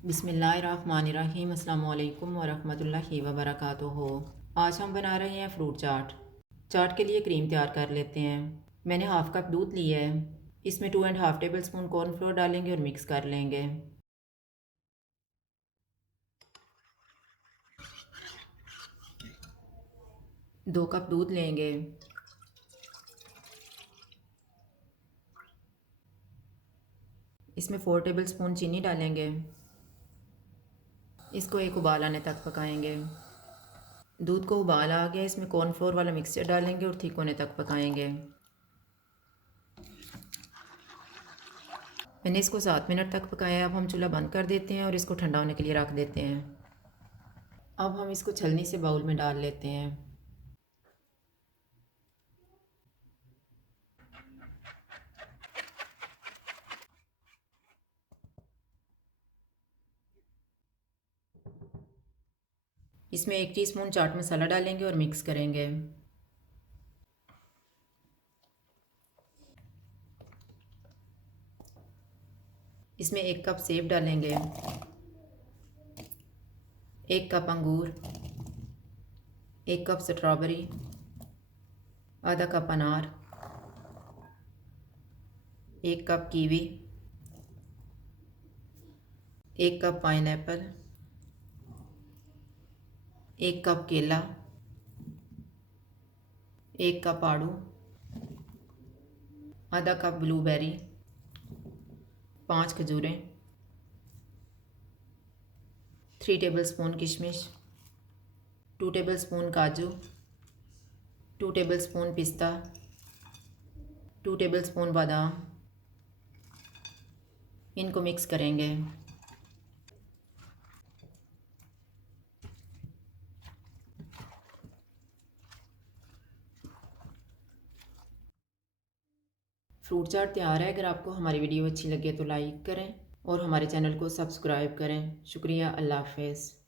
बिस्मिल्लाहिर्रहमानिर्रहीम। अस्सलाम वालेकुम वरहमतुल्लाहि वबरकातुहू। आज हम बना रहे हैं फ्रूट चाट। चाट के लिए क्रीम तैयार कर लेते हैं। मैंने हाफ़ कप दूध लिया है। इसमें 2.5 टेबल स्पून कॉर्नफ्लोर डालेंगे और मिक्स कर लेंगे। दो कप दूध लेंगे। इसमें 4 टेबल स्पून चीनी डालेंगे। इसको एक उबाल आने तक पकाएंगे। दूध को उबाल आ गया, इसमें कॉर्नफ्लोर वाला मिक्सचर डालेंगे और थिक होने तक पकाएंगे। मैंने इसको 7 मिनट तक पकाया। अब हम चूल्हा बंद कर देते हैं और इसको ठंडा होने के लिए रख देते हैं। अब हम इसको छलनी से बाउल में डाल लेते हैं। इसमें 1 टीस्पून चाट मसाला डालेंगे और मिक्स करेंगे। इसमें 1 कप सेब डालेंगे, 1 कप अंगूर, 1 कप स्ट्रॉबेरी, आधा कप अनार, 1 cup kiwi, 1 cup pineapple, 1 cup केला, 1 कप आड़ू, आधा कप ब्लूबेरी, 5 खजूरें, 3 टेबल स्पून किशमिश, 2 टेबल स्पून काजू, 2 टेबल स्पून पिस्ता, 2 टेबल स्पून बादाम। इनको मिक्स करेंगे। फ्रूट चाट तैयार है। अगर आपको हमारी वीडियो अच्छी लगे तो लाइक करें और हमारे चैनल को सब्सक्राइब करें। शुक्रिया। अल्लाह हाफ़िज़।